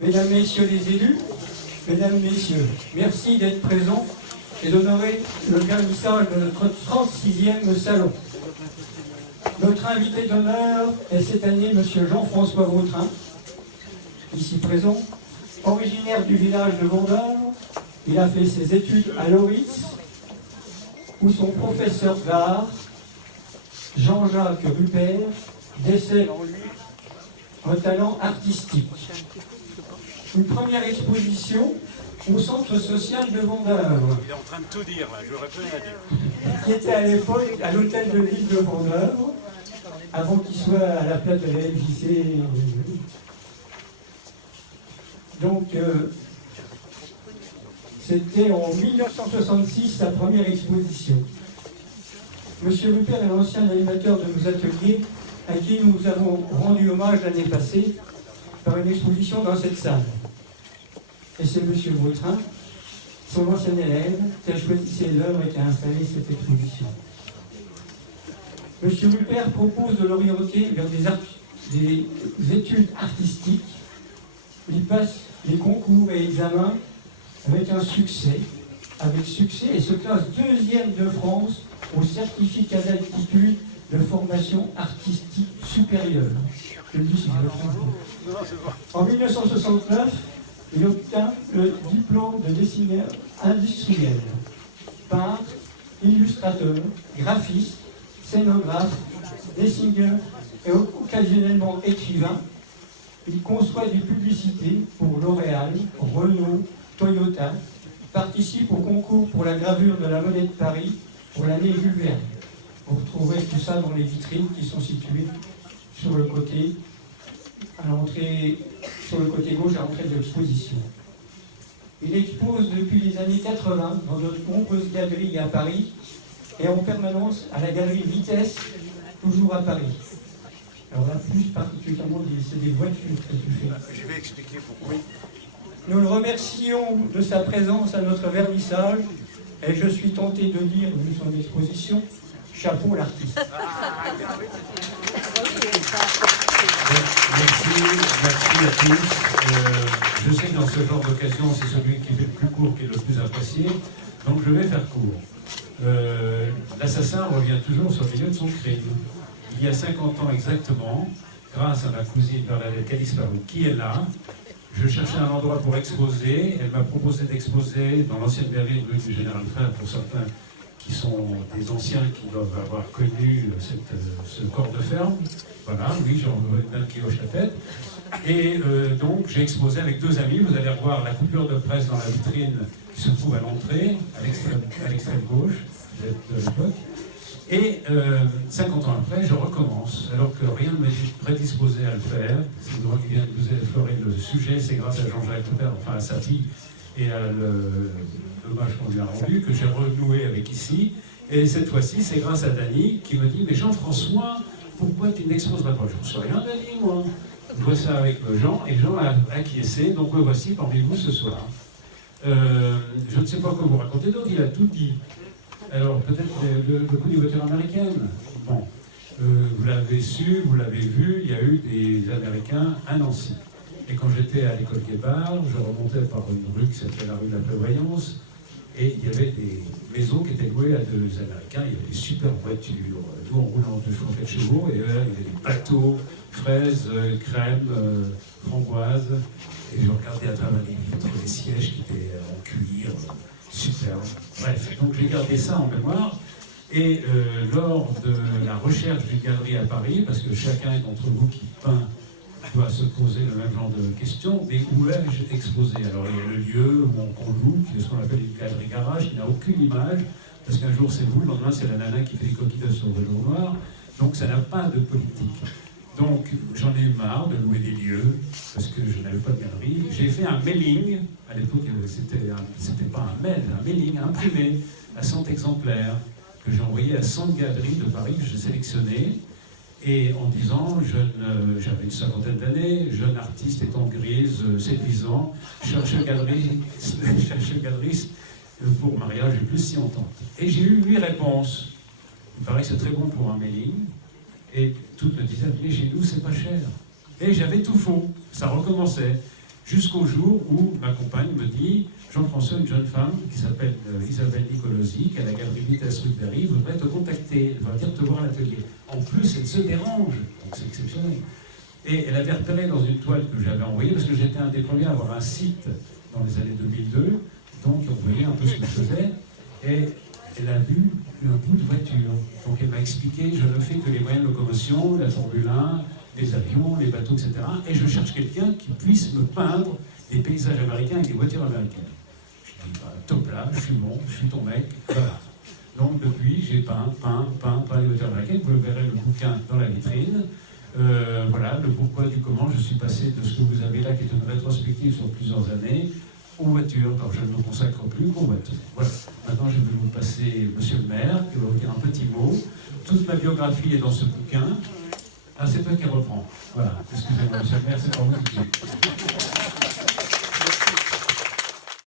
Mesdames, Messieurs les élus, Mesdames, Messieurs, merci d'être présents et d'honorer le vernissage de notre 36e salon. Notre invité d'honneur est cette année M. Jean-François Vautrin, ici présent, originaire du village de Vendœuvre. Il a fait ses études à Loris, où son professeur d'art, Jean-Jacques Rupert, décèle en lui un talent artistique. Une première exposition au centre social de Vendœuvre. Il est en train de tout dire, là, j'aurais plus rien à dire. Qui était à l'époque à l'hôtel de ville de Vendœuvre, avant qu'il soit à la place de la FJC. Donc, c'était en 1966 sa première exposition. Monsieur Rupert est l'ancien animateur de nos ateliers, à qui nous avons rendu hommage l'année passée par une exposition dans cette salle. Et c'est Monsieur Vautrin, son ancien élève, qui a choisi ses œuvres et qui a installé cette exposition. Monsieur Rupert propose de l'orienter vers des études artistiques. Il passe les concours et examens avec succès, et se classe 2e de France au certificat d'aptitude de formation artistique supérieure. Je le dis si je le trompe. En 1969, il obtient le diplôme de dessinateur industriel, peintre, illustrateur, graphiste, scénographe, dessinateur et occasionnellement écrivain. Il conçoit des publicités pour L'Oréal, Renault, Toyota, participe au concours pour la gravure de la monnaie de Paris pour l'année Jules Verne. Vous retrouverez tout ça dans les vitrines qui sont situées sur le côté, sur le côté gauche à l'entrée de l'exposition. Il expose depuis les années 80 dans de nombreuses galeries à Paris et en permanence à la galerie Vitesse, toujours à Paris. Alors là, plus particulièrement, c'est des voitures que tu fais. Je vais expliquer pourquoi. Nous le remercions de sa présence à notre vernissage et je suis tenté de dire, vu son exposition, chapeau l'artiste. Merci à tous. Je sais que dans ce genre d'occasion, c'est celui qui fait le plus court qui est le plus apprécié, donc je vais faire court. L'assassin revient toujours sur le milieu de son crime. Il y a 50 ans exactement, grâce à ma cousine Bernadette qui a disparu, qui est là. Je cherchais un endroit pour exposer. Elle m'a proposé d'exposer dans l'ancienne galerie rue du Général Frère, pour certains qui sont des anciens qui doivent avoir connu ce corps de ferme. Voilà, oui, j'en vois une qui hoche la tête. Et donc, j'ai exposé avec 2 amis. Vous allez revoir la coupure de presse dans la vitrine qui se trouve à l'entrée, à l'extrême gauche de l'époque. Et 50 ans après, je recommence, alors que rien ne m'a prédisposé à le faire. C'est moi qui viens de vous effleurer le sujet, c'est grâce à Jean-Jacques Rupert, enfin à sa fille, et à l'hommage qu'on lui a rendu, que j'ai renoué avec ici. Et cette fois-ci, c'est grâce à Dany qui me dit « Mais Jean-François, pourquoi tu n'exposerais pas ?» Je ne sais rien, Dany, moi. Je vois ça avec Jean, et Jean a acquiescé, donc me voici parmi vous ce soir. Je ne sais pas quoi vous raconter d'autre, il a tout dit. Alors, peut-être le coup des voitures américaines. Bon, vous l'avez su, vous l'avez vu, il y a eu des Américains à Nancy. Et quand j'étais à l'école Guébard, je remontais par une rue qui s'appelait la rue de la Prévoyance, et il y avait des maisons qui étaient louées à 2 Américains, il y avait des super voitures. Nous, on roulait en 2 chevaux, 4 chevaux, et eux, il y avait des bateaux, fraises, crème, framboises, et je regardais à travers les vitres, les sièges qui étaient en cuir. Superbe. Bref, donc j'ai gardé ça en mémoire. Et lors de la recherche d'une galerie à Paris, parce que chacun d'entre vous qui peint doit se poser le même genre de questions, mais où ai-je exposé? Alors il y a le lieu où on loue, qui est ce qu'on appelle une galerie garage, qui n'a aucune image, parce qu'un jour c'est vous, le lendemain c'est la nana qui fait des coquilles d'œufs sur le velours noir, donc ça n'a pas de politique. Donc j'en ai eu marre de louer des lieux, parce que je n'avais pas de galerie. J'ai fait un mailing, à l'époque c'était pas un mail, un mailing imprimé à 100 exemplaires, que j'ai envoyé à 100 galeries de Paris que j'ai sélectionnées, et en disant, j'avais une 50aine d'années, jeune artiste étant grise, séduisant, cherche galeriste pour mariage et plus si entente. Et j'ai eu 8 réponses. Il paraît que c'est très bon pour un mailing. Et toutes me disaient, mais chez nous, c'est pas cher. Et j'avais tout faux. Ça recommençait. Jusqu'au jour où ma compagne me dit, Jean-François, une jeune femme qui s'appelle Isabelle Nicolosi, qui a la galerie Vitesse rue de Berry, voudrait te contacter, elle va venir te voir à l'atelier. En plus, elle se dérange, donc c'est exceptionnel. Et elle avait repéré dans une toile que j'avais envoyée, parce que j'étais un des premiers à avoir un site dans les années 2002, donc on voyait un peu ce que je faisais, et elle a vu un bout de voiture. Donc elle m'a expliqué, je ne fais que les moyens de locomotion, la Formule 1, les avions, les bateaux, etc. Et je cherche quelqu'un qui puisse me peindre des paysages américains avec des voitures américaines. Je dis, bah, top là, je suis bon, je suis ton mec, voilà. Donc depuis, j'ai peint les voitures américaines. Vous verrez le bouquin dans la vitrine. Voilà, le pourquoi du comment je suis passé de ce que vous avez là, qui est une rétrospective sur plusieurs années, aux voitures. Alors je ne me consacre plus qu'aux voitures. Voilà. Maintenant, je vais vous passer Monsieur le maire, qui va vous dire un petit mot. Toute ma biographie est dans ce bouquin. Ah, c'est toi qui reprends. Voilà. Excusez-moi, Monsieur le maire, c'est pas vous tout de suite.